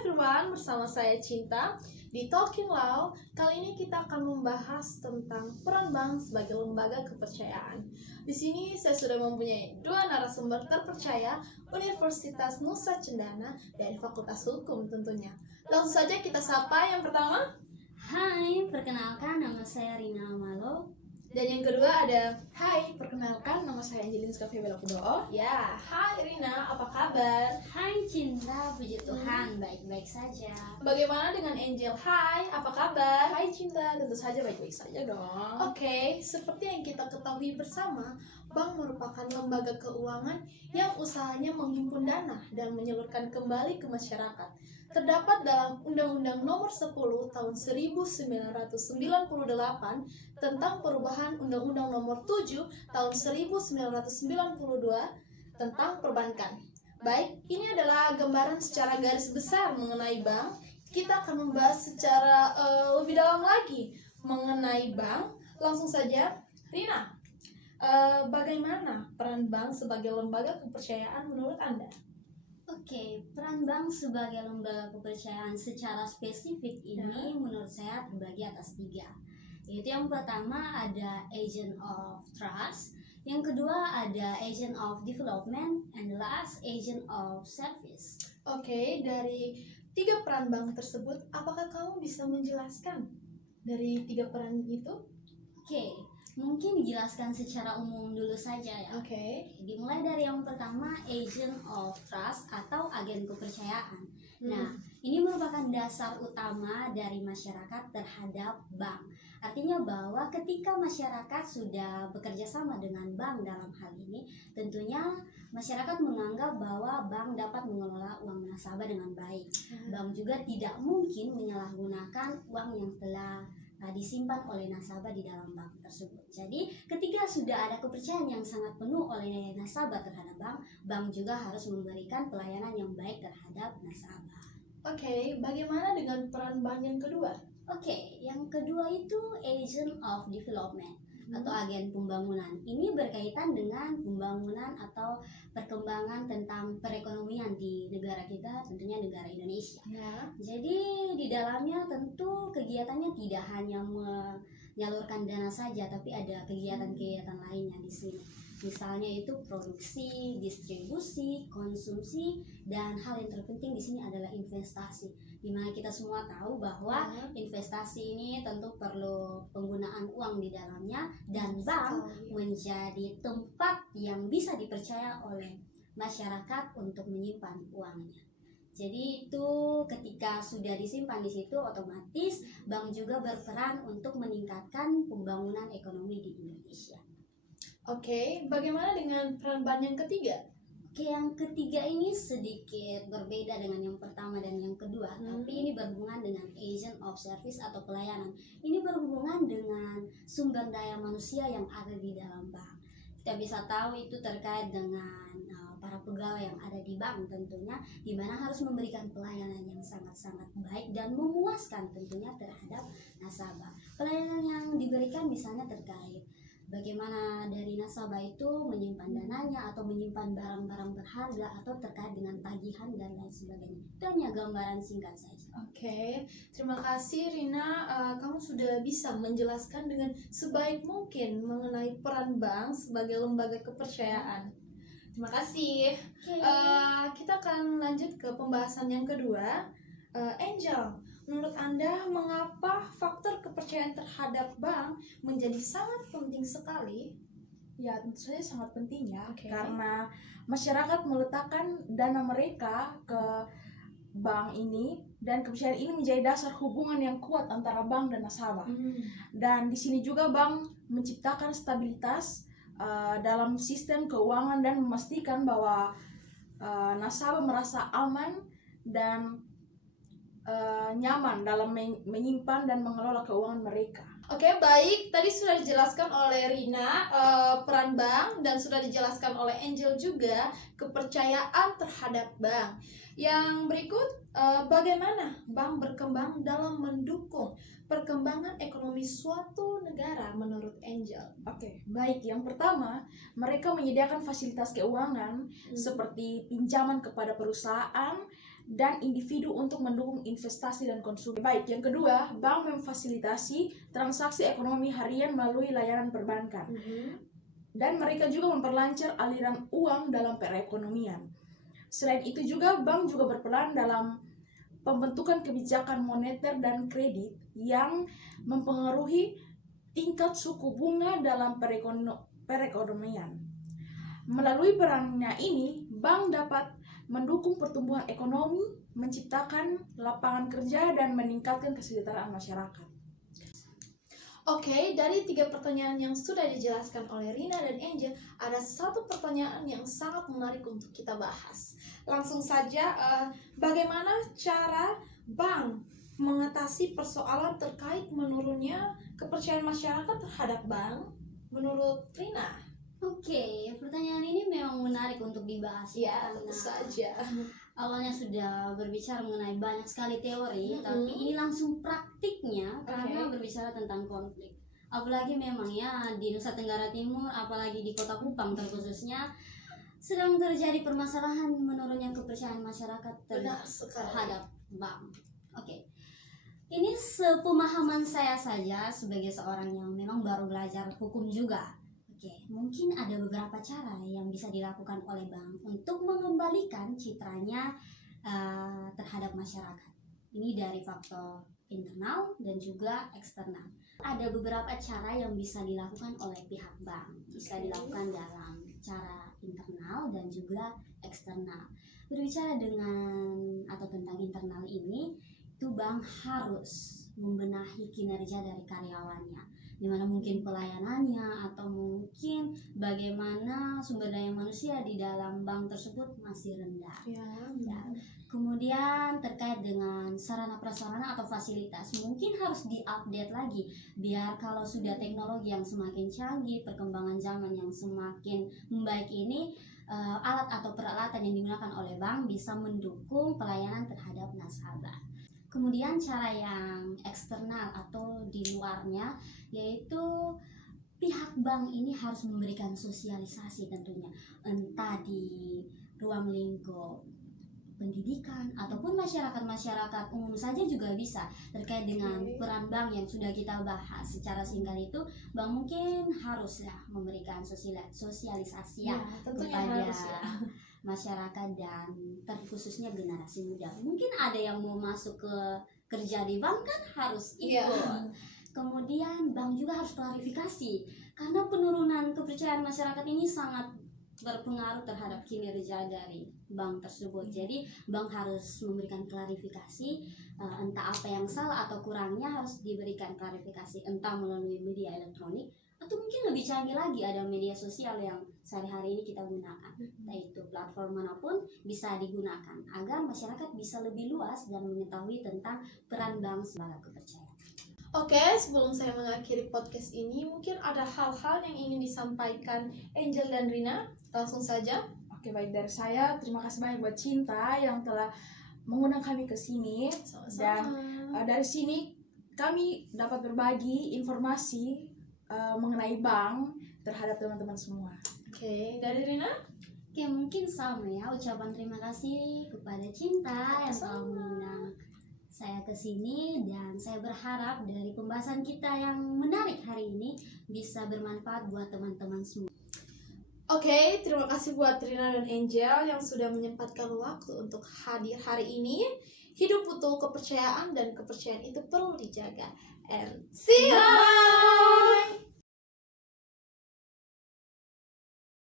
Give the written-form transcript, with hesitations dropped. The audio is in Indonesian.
everyone, bersama saya Cinta di Talking Law. Kali ini kita akan membahas tentang peran bank sebagai lembaga kepercayaan. Di sini saya sudah mempunyai dua narasumber terpercaya Universitas Nusa Cendana dari Fakultas Hukum tentunya. Langsung saja kita sapa yang pertama. Hai, perkenalkan nama saya Rina Amalo. Dan yang kedua ada, hai, perkenalkan nama saya Angelin Skafibela Kudo'o. Ya, hai Rina, apa kabar? Hai Cinta, puji Tuhan, baik-baik saja. Bagaimana dengan Angel? Hai, apa kabar? Hai Cinta, tentu saja baik-baik saja dong. Oke, seperti yang kita ketahui bersama, bank merupakan lembaga keuangan yang usahanya menghimpun dana dan menyalurkan kembali ke masyarakat. Terdapat dalam Undang-Undang Nomor 10 Tahun 1998 tentang perubahan Undang-Undang Nomor 7 Tahun 1992 tentang perbankan. Baik, ini adalah gambaran secara garis besar mengenai bank. Kita akan membahas secara lebih dalam lagi mengenai bank. Langsung saja, Rina, bagaimana peran bank sebagai lembaga kepercayaan menurut Anda? Oke, peran bank sebagai lembaga kepercayaan secara spesifik ini menurut saya terbagi atas 3. Yaitu yang pertama ada agent of trust, yang kedua ada agent of development, and the last agent of service. Oke, dari 3 peran bank tersebut, apakah kamu bisa menjelaskan dari 3 peran itu? Oke, mungkin dijelaskan secara umum dulu saja ya. Oke. Dimulai dari yang pertama, agent of trust atau agen kepercayaan. Nah, ini merupakan dasar utama dari masyarakat terhadap bank. Artinya bahwa ketika masyarakat sudah bekerja sama dengan bank dalam hal ini, tentunya masyarakat menganggap bahwa bank dapat mengelola uang nasabah dengan baik. Bank juga tidak mungkin menyalahgunakan uang yang telah disimpan oleh nasabah di dalam bank tersebut. Jadi ketika sudah ada kepercayaan yang sangat penuh oleh nasabah terhadap bank, bank juga harus memberikan pelayanan yang baik terhadap nasabah. Oke, bagaimana dengan peran bank yang kedua? Oke, yang kedua itu agent of development atau agen pembangunan. Ini berkaitan dengan pembangunan atau perkembangan tentang perekonomian di negara kita, tentunya negara Indonesia. Ya. Jadi di dalamnya tentu kegiatannya tidak hanya menyalurkan dana saja, tapi ada kegiatan-kegiatan lainnya di sini. Misalnya itu produksi, distribusi, konsumsi, dan hal yang terpenting di sini adalah investasi. Dimana kita semua tahu bahwa investasi ini tentu perlu penggunaan uang di dalamnya, dan bank menjadi tempat yang bisa dipercaya oleh masyarakat untuk menyimpan uangnya. Jadi itu ketika sudah disimpan di situ, otomatis bank juga berperan untuk meningkatkan pembangunan ekonomi di Indonesia. Oke, bagaimana dengan peran bank yang ketiga? Oke, yang ketiga ini sedikit berbeda dengan yang pertama dan yang kedua, tapi ini berhubungan dengan agent of service atau pelayanan. Ini berhubungan dengan sumber daya manusia yang ada di dalam bank. Kita bisa tahu itu terkait dengan para pegawai yang ada di bank tentunya, di mana harus memberikan pelayanan yang sangat-sangat baik dan memuaskan tentunya terhadap nasabah. Pelayanan yang diberikan misalnya terkait bagaimana dari nasabah itu menyimpan dananya atau menyimpan barang-barang berharga atau terkait dengan tagihan dan lain sebagainya. Itu hanya gambaran singkat saja. Oke, terima kasih Rina. Kamu sudah bisa menjelaskan dengan sebaik mungkin mengenai peran bank sebagai lembaga kepercayaan. Terima kasih. Kita akan lanjut ke pembahasan yang kedua. Angel, menurut Anda mengapa faktor kepercayaan terhadap bank menjadi sangat penting sekali? Ya, tentu saja sangat penting ya, Oke. karena masyarakat meletakkan dana mereka ke bank ini, dan kepercayaan ini menjadi dasar hubungan yang kuat antara bank dan nasabah. Dan di sini juga bank menciptakan stabilitas dalam sistem keuangan dan memastikan bahwa nasabah merasa aman dan nyaman dalam menyimpan dan mengelola keuangan mereka. Oke, baik. Tadi sudah dijelaskan oleh Rina peran bank, dan sudah dijelaskan oleh Angel juga kepercayaan terhadap bank. Yang berikut, bagaimana bank berkembang dalam mendukung perkembangan ekonomi suatu negara menurut Angel? Oke, baik. Yang pertama, mereka menyediakan fasilitas keuangan seperti pinjaman kepada perusahaan dan individu untuk mendukung investasi dan konsumsi. Baik, yang kedua, bank memfasilitasi transaksi ekonomi harian melalui layanan perbankan. Dan mereka juga memperlancar aliran uang dalam perekonomian. Selain itu juga, bank juga berperan dalam pembentukan kebijakan moneter dan kredit yang mempengaruhi tingkat suku bunga dalam perekonomian. Melalui perannya ini, bank dapat mendukung pertumbuhan ekonomi, menciptakan lapangan kerja, dan meningkatkan kesejahteraan masyarakat. Oke, dari 3 pertanyaan yang sudah dijelaskan oleh Rina dan Angel, ada satu pertanyaan yang sangat menarik untuk kita bahas. Langsung saja, bagaimana cara bank mengatasi persoalan terkait menurunnya kepercayaan masyarakat terhadap bank menurut Rina? Oke, pertanyaan ini memang menarik untuk dibahas. Ya, tentu saja. Awalnya sudah berbicara mengenai banyak sekali teori, tapi ini langsung praktiknya karena berbicara tentang konflik. Apalagi memang ya di Nusa Tenggara Timur, apalagi di Kota Kupang terkhususnya, sedang terjadi permasalahan menurunnya kepercayaan masyarakat terhadap bank. Oke. Ini sepemahaman saya saja sebagai seorang yang memang baru belajar hukum juga. Oke, mungkin ada beberapa cara yang bisa dilakukan oleh bank untuk mengembalikan citranya terhadap masyarakat. Ini dari faktor internal dan juga eksternal. Ada beberapa cara yang bisa dilakukan oleh pihak bank. Bisa dilakukan dalam cara internal dan juga eksternal. Berbicara dengan atau tentang internal ini, itu bank harus membenahi kinerja dari karyawannya. Dimana mungkin pelayanannya atau mungkin bagaimana sumber daya manusia di dalam bank tersebut masih rendah. Ya. Kemudian terkait dengan sarana prasarana atau fasilitas mungkin harus diupdate lagi biar kalau sudah teknologi yang semakin canggih, perkembangan zaman yang semakin membaik ini, alat atau peralatan yang digunakan oleh bank bisa mendukung pelayanan terhadap nasabah. Kemudian cara yang eksternal atau di luarnya yaitu pihak bank ini harus memberikan sosialisasi tentunya, entah di ruang lingkup pendidikan ataupun masyarakat umum saja juga bisa terkait dengan peran bank yang sudah kita bahas secara singkat itu. Bank mungkin haruslah memberikan sosialisasi kepada masyarakat dan terkhususnya generasi muda. Mungkin ada yang mau masuk ke kerja di bank kan harus ikut. Kemudian bank juga harus klarifikasi karena penurunan kepercayaan masyarakat ini sangat berpengaruh terhadap kinerja dari bank tersebut. Jadi bank harus memberikan klarifikasi, entah apa yang salah atau kurangnya harus diberikan klarifikasi, entah melalui media elektronik atau mungkin lebih canggih lagi ada media sosial yang sehari-hari ini kita gunakan. Yaitu platform manapun bisa digunakan agar masyarakat bisa lebih luas dan mengetahui tentang peran bank sebagai kepercayaan. Oke, sebelum saya mengakhiri podcast ini, mungkin ada hal-hal yang ingin disampaikan Angel dan Rina. Langsung saja. Oke, baik, dari saya terima kasih banyak buat Cinta yang telah mengundang kami ke sini. Dan dari sini kami dapat berbagi informasi mengenai bank terhadap teman-teman semua. Oke, dari Rina? Oke, mungkin sama ya, ucapan terima kasih kepada Cinta yang telah mengundang saya ke sini, dan saya berharap dari pembahasan kita yang menarik hari ini bisa bermanfaat buat teman-teman semua. Oke, terima kasih buat Rina dan Angel yang sudah menyempatkan waktu untuk hadir hari ini. Hidup butuh kepercayaan dan kepercayaan itu perlu dijaga. And see you!